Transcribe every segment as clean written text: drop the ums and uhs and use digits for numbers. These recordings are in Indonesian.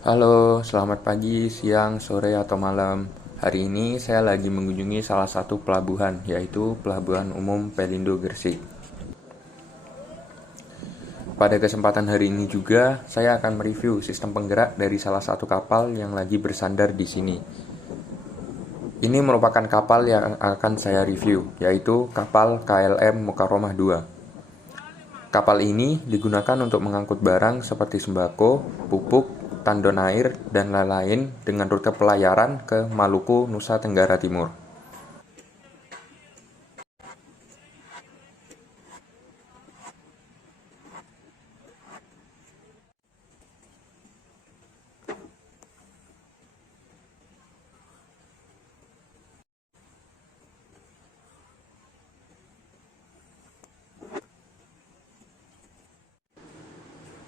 Halo, selamat pagi, siang, sore, atau malam. Hari ini saya lagi mengunjungi salah satu pelabuhan, yaitu Pelabuhan Umum Pelindo Gresik. Pada kesempatan hari ini juga, saya akan mereview sistem penggerak dari salah satu kapal yang lagi bersandar di sini. Ini merupakan kapal yang akan saya review, yaitu kapal KLM Mukaromah 2. Kapal ini digunakan untuk mengangkut barang seperti sembako, pupuk, tandon air, dan lain-lain dengan rute pelayaran ke Maluku, Nusa Tenggara Timur.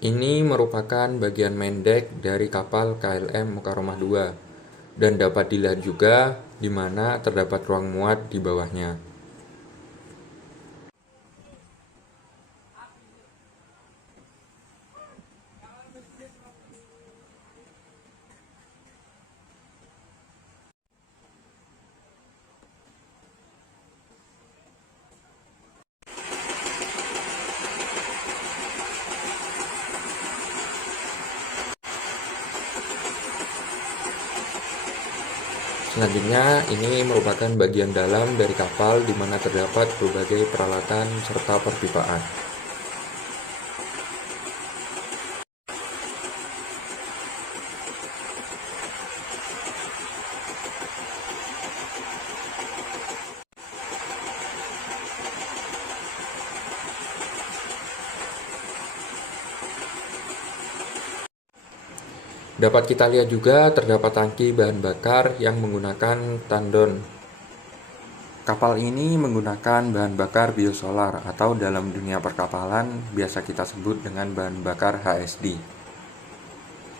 Ini merupakan bagian main deck dari kapal KLM Mukaromah 2 dan dapat dilihat juga di mana terdapat ruang muat di bawahnya. Selanjutnya, ini merupakan bagian dalam dari kapal di mana terdapat berbagai peralatan serta perpipaan. Dapat kita lihat juga terdapat tangki bahan bakar yang menggunakan tandon. Kapal ini menggunakan bahan bakar biosolar atau dalam dunia perkapalan biasa kita sebut dengan bahan bakar HSD.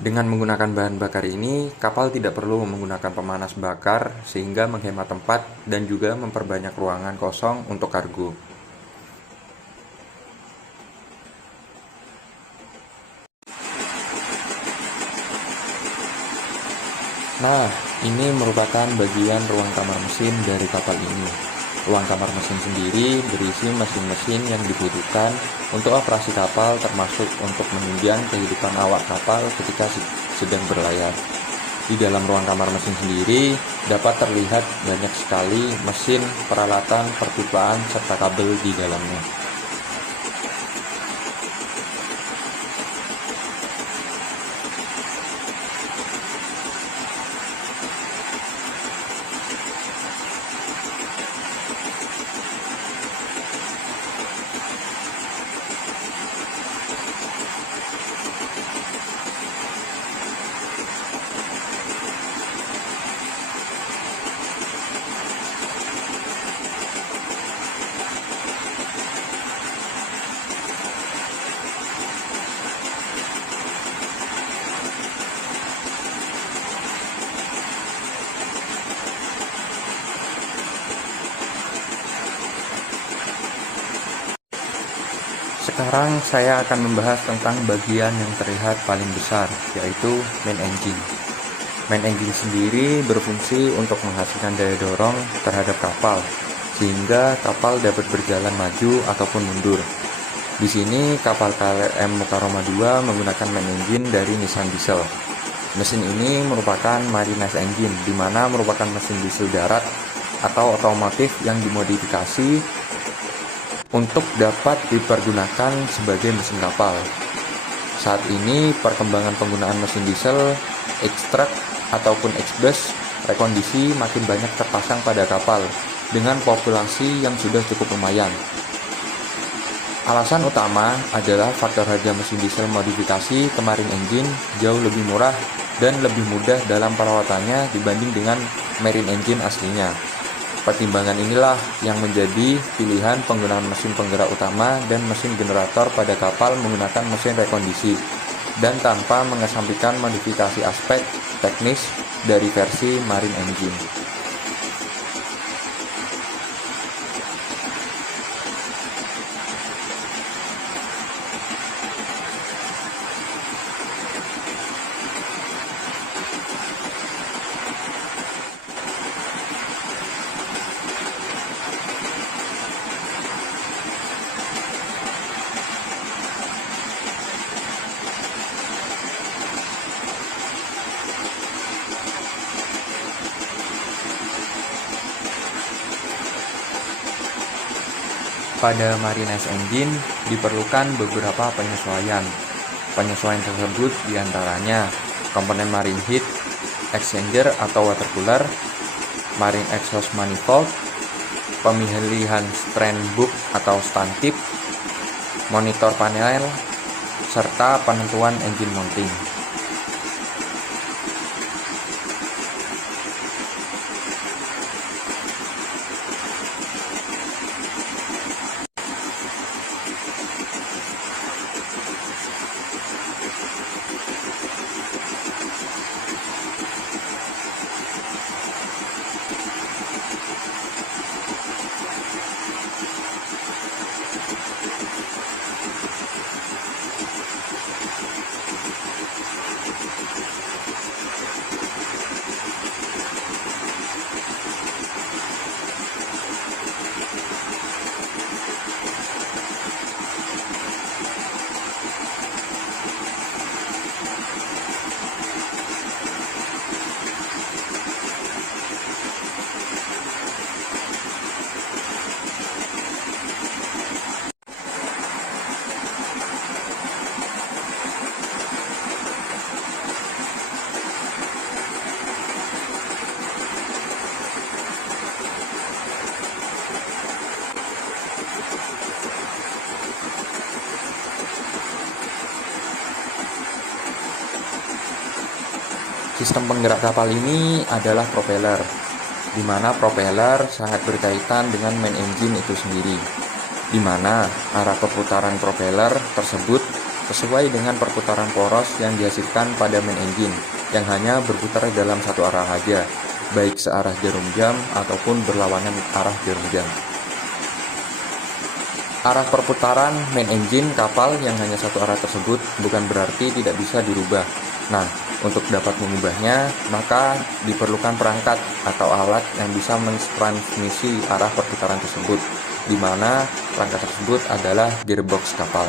Dengan menggunakan bahan bakar ini, kapal tidak perlu menggunakan pemanas bakar sehingga menghemat tempat dan juga memperbanyak ruangan kosong untuk kargo. Nah, ini merupakan bagian ruang kamar mesin dari kapal ini. Ruang kamar mesin sendiri berisi mesin-mesin yang dibutuhkan untuk operasi kapal, termasuk untuk menunjang kehidupan awak kapal ketika sedang berlayar. Di dalam ruang kamar mesin sendiri dapat terlihat banyak sekali mesin, peralatan, perpipaan, serta kabel di dalamnya. Sekarang saya akan membahas tentang bagian yang terlihat paling besar, yaitu main engine. Main engine sendiri berfungsi untuk menghasilkan daya dorong terhadap kapal, sehingga kapal dapat berjalan maju ataupun mundur. Di sini kapal KLM Mukaromah 2 menggunakan main engine dari Nissan Diesel. Mesin ini merupakan Marinette engine, di mana merupakan mesin diesel darat atau otomotif yang dimodifikasi untuk dapat dipergunakan sebagai mesin kapal. Saat ini perkembangan penggunaan mesin diesel, X-Truck ataupun X-Bus rekondisi makin banyak terpasang pada kapal dengan populasi yang sudah cukup lumayan. Alasan utama adalah faktor harga mesin diesel modifikasi ke marine engine jauh lebih murah dan lebih mudah dalam perawatannya dibanding dengan marine engine aslinya. Pertimbangan inilah yang menjadi pilihan penggunaan mesin penggerak utama dan mesin generator pada kapal menggunakan mesin rekondisi dan tanpa mengesampingkan modifikasi aspek teknis dari versi marine engine. Pada Marines Engine diperlukan beberapa penyesuaian. Penyesuaian tersebut diantaranya komponen marine heat exchanger atau water cooler, marine exhaust manifold, pemilihan strain book atau stand tip, monitor panel, serta penentuan engine mounting. Sistem penggerak kapal ini adalah propeller, di mana propeller sangat berkaitan dengan main engine itu sendiri, di mana arah perputaran propeller tersebut sesuai dengan perputaran poros yang dihasilkan pada main engine yang hanya berputar dalam satu arah saja, baik searah jarum jam ataupun berlawanan arah jarum jam. Arah perputaran main engine kapal yang hanya satu arah tersebut bukan berarti tidak bisa dirubah. Nah, untuk dapat mengubahnya, maka diperlukan perangkat atau alat yang bisa mentransmisi arah perputaran tersebut, di mana perangkat tersebut adalah gearbox kapal.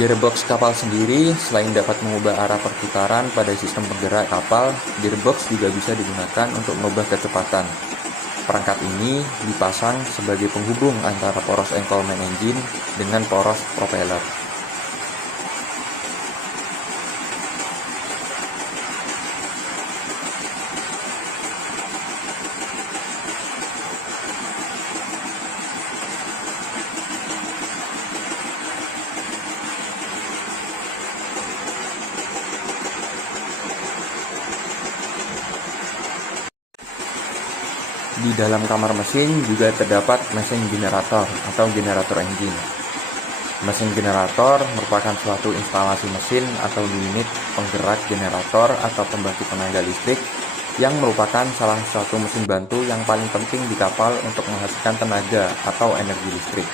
Gearbox kapal sendiri selain dapat mengubah arah perputaran pada sistem penggerak kapal, gearbox juga bisa digunakan untuk mengubah kecepatan. Perangkat ini dipasang sebagai penghubung antara poros engkol main engine dengan poros propeller. Di dalam kamar mesin juga terdapat mesin generator atau generator engine. Mesin generator merupakan suatu instalasi mesin atau unit penggerak generator atau pembangkit tenaga listrik yang merupakan salah satu mesin bantu yang paling penting di kapal untuk menghasilkan tenaga atau energi listrik.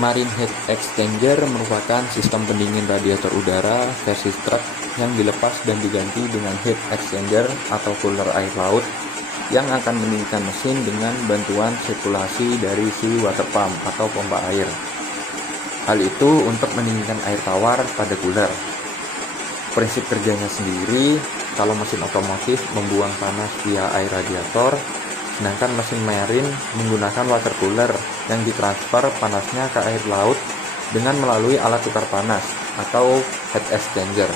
Marine Heat Exchanger merupakan sistem pendingin radiator udara versi truk yang dilepas dan diganti dengan heat exchanger atau cooler air laut yang akan mendinginkan mesin dengan bantuan sirkulasi dari si water pump atau pompa air. Hal itu untuk mendinginkan air tawar pada cooler. Prinsip kerjanya sendiri, kalau mesin otomotif membuang panas via air radiator, sedangkan mesin marine menggunakan water cooler yang ditransfer panasnya ke air laut dengan melalui alat tukar panas atau heat exchanger.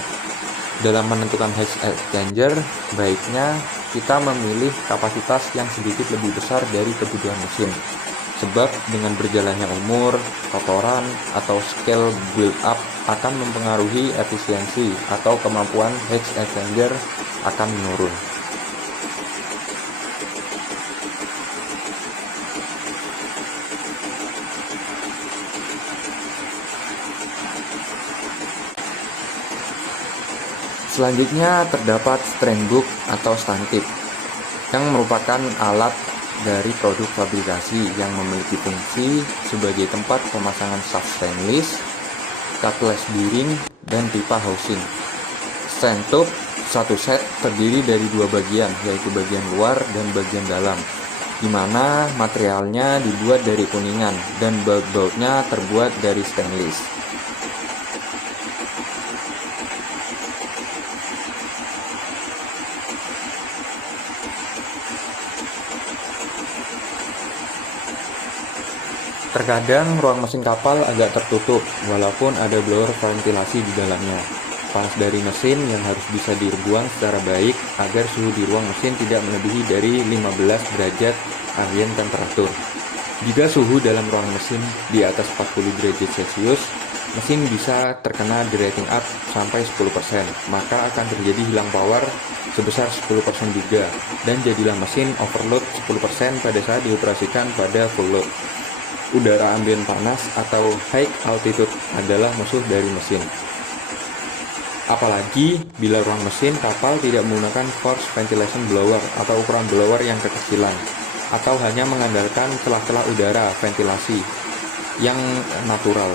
Dalam menentukan heat exchanger, baiknya kita memilih kapasitas yang sedikit lebih besar dari kebutuhan mesin. Sebab dengan berjalannya umur, kotoran, atau scale build up akan mempengaruhi efisiensi atau kemampuan heat exchanger akan menurun. Selanjutnya terdapat strain book atau stantip yang merupakan alat dari produk fabrikasi yang memiliki fungsi sebagai tempat pemasangan shaft stainless, cutlass bearing, dan pipa housing. Strain tube satu set terdiri dari dua bagian, yaitu bagian luar dan bagian dalam, di mana materialnya dibuat dari kuningan dan baut-bautnya terbuat dari stainless. Terkadang ruang mesin kapal agak tertutup, walaupun ada blower ventilasi di dalamnya. Panas dari mesin yang harus bisa dibuang secara baik agar suhu di ruang mesin tidak melebihi dari 15 derajat ambient temperatur. Jika suhu dalam ruang mesin di atas 40 derajat Celcius, mesin bisa terkena derating up sampai 10%, maka akan terjadi hilang power sebesar 10% juga, dan jadilah mesin overload 10% pada saat dioperasikan pada full load. Udara ambien panas atau high altitude adalah musuh dari mesin. Apalagi bila ruang mesin kapal tidak menggunakan force ventilation blower atau ukuran blower yang kekecilan, atau hanya mengandalkan celah-celah udara ventilasi yang natural,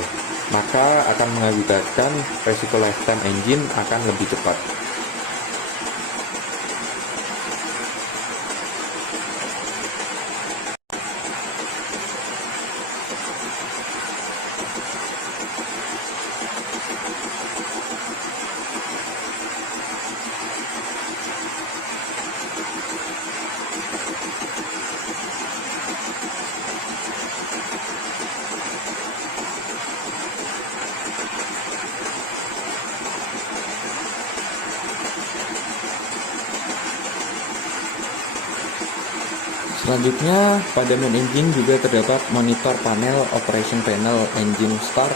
maka akan mengakibatkan resiko lifetime engine akan lebih cepat. Selanjutnya, pada main engine juga terdapat monitor panel operation panel engine start